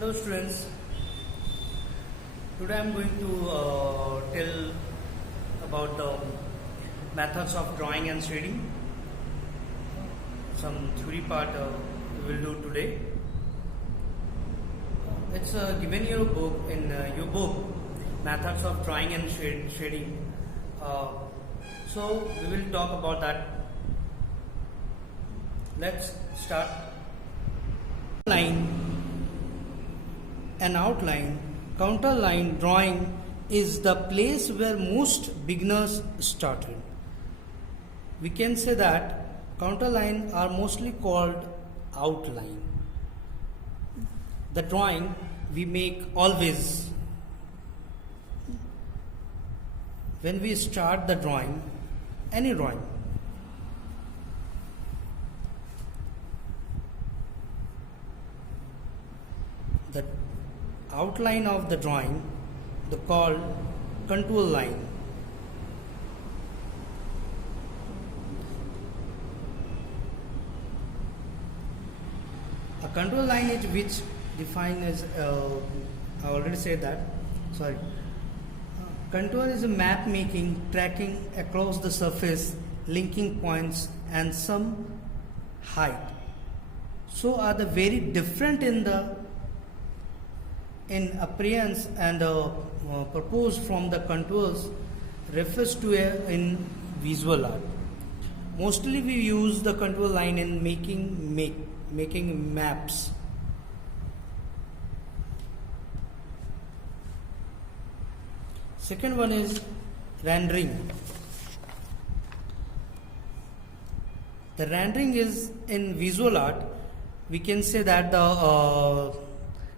Hello students, today I am going to tell about the methods of drawing and shading. Some theory part we will do today. It's given your book in your book, methods of drawing and shading. So we will talk about that. Let's start. An outline, counterline drawing is the place where most beginners started. We can say that counterline are mostly called outline. The drawing we make always when we start the drawing, any drawing. The outline of the drawing, the called contour line. A contour line is which defined as I already said that. Sorry. Contour is a map making, tracking across the surface, linking points and some height. So are the very different in appearance and purpose from the contours refers to in visual art. Mostly we use the contour line in making maps. Second one is rendering. The rendering is in visual art. We can say that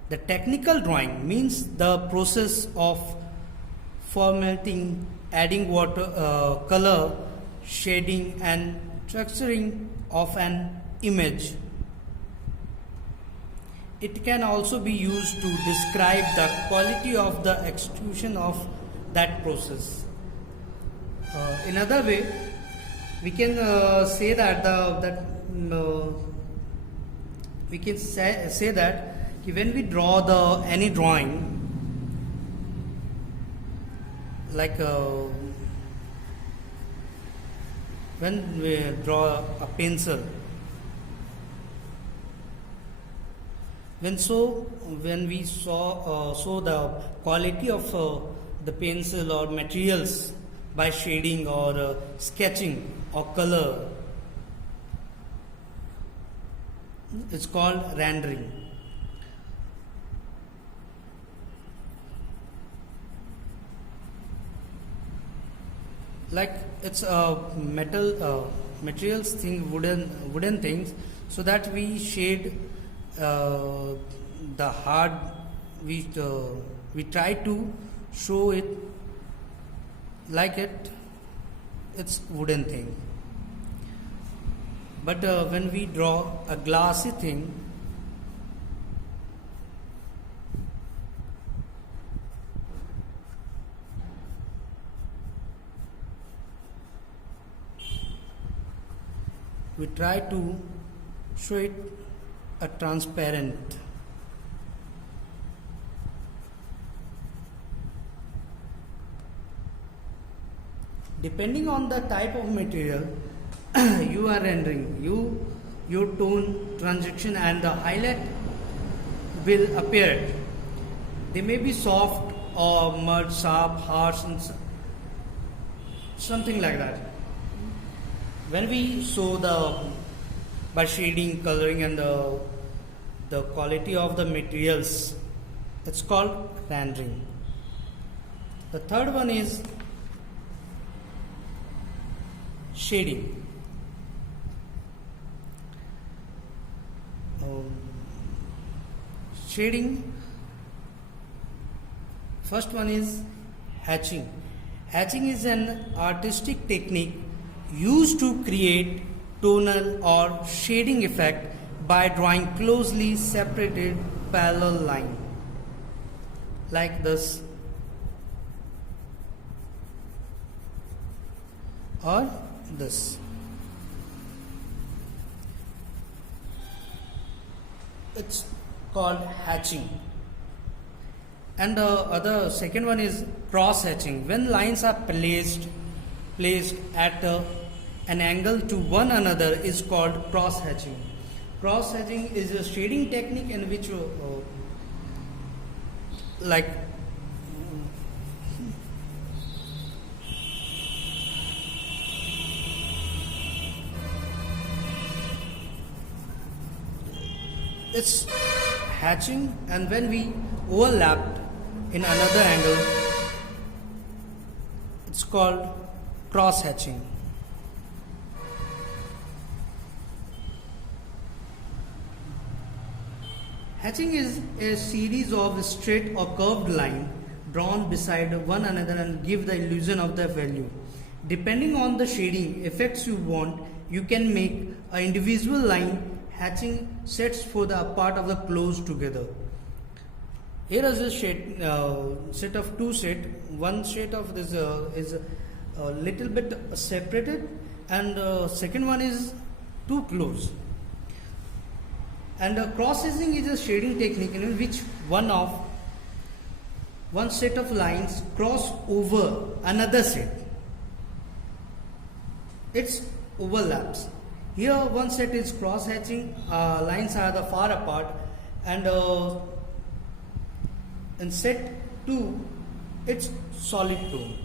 the technical drawing means the process of formatting, adding water, color, shading and structuring of an image. It can also be used to describe the quality of the execution of that process. In other way, we can say that we can say that when we draw any drawing, like when we draw a pencil, when we saw the quality of the pencil or materials by shading or sketching or color, it's called rendering. Like it's materials thing, wooden things, so that we shade the hard. We try to show it like it's wooden thing. But when we draw a glassy thing, we try to show it a transparent. Depending on the type of material you are rendering, your tone, transition and the highlight will appear. They may be soft or mud, sharp, harsh and something like that. When we show by shading, coloring and the quality of the materials, it's called rendering. The third one is shading. Shading, first one is hatching. Hatching is an artistic technique used to create tonal or shading effect by drawing closely separated parallel line like this or this. It's called hatching. And other second one is cross hatching. When lines are placed at an angle to one another is called cross hatching. Cross hatching is a shading technique in which like it's hatching, and when we overlapped in another angle, it's called cross hatching. Hatching is a series of straight or curved line drawn beside one another and give the illusion of the value. Depending on the shading effects you want, you can make an individual line hatching sets for the part of the close together. Here is a set of two set. One set of this is a little bit separated, and second one is too close. And cross hatching is a shading technique in which one set of lines cross over another set. It overlaps. Here one set is cross hatching, lines are the far apart, and in set 2 it's solid tone.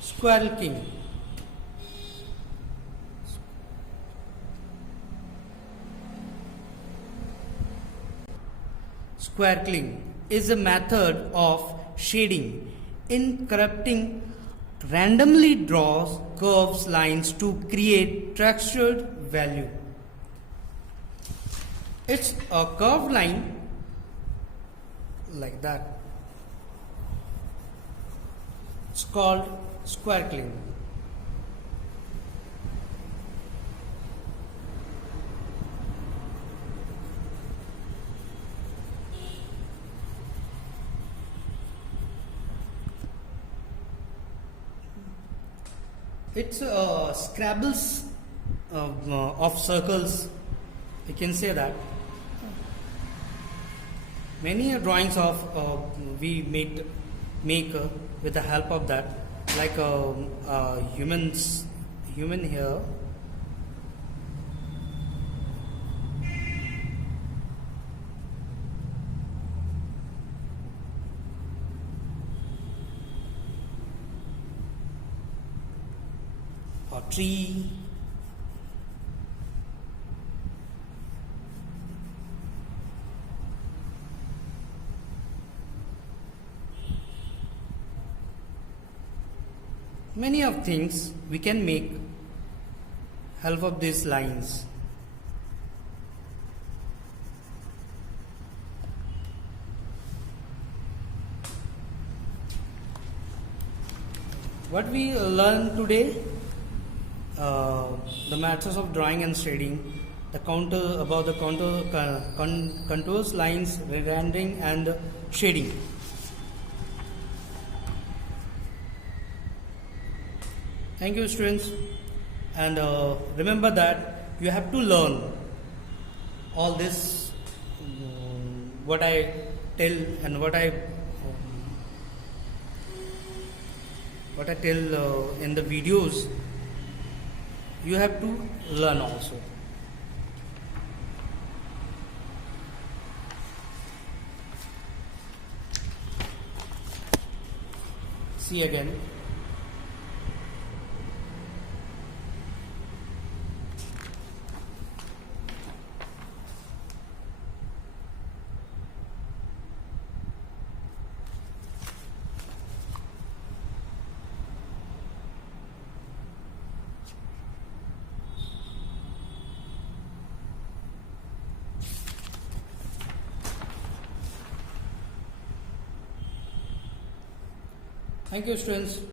Squirrel king. Squircling is a method of shading in corrupting randomly draws curves lines to create textured value. It's a curved line like that. It's called squircling. It's scrabbles of circles, you can say that. Many drawings of we make with the help of that, like human here. Or tree. Many of things we can make help of these lines. What we learned today, the matters of drawing and shading, the contours, lines, rendering, and shading. Thank you, students, and remember that you have to learn all this, what I tell and what I tell in the videos. You have to learn also. See you again. Thank you, students.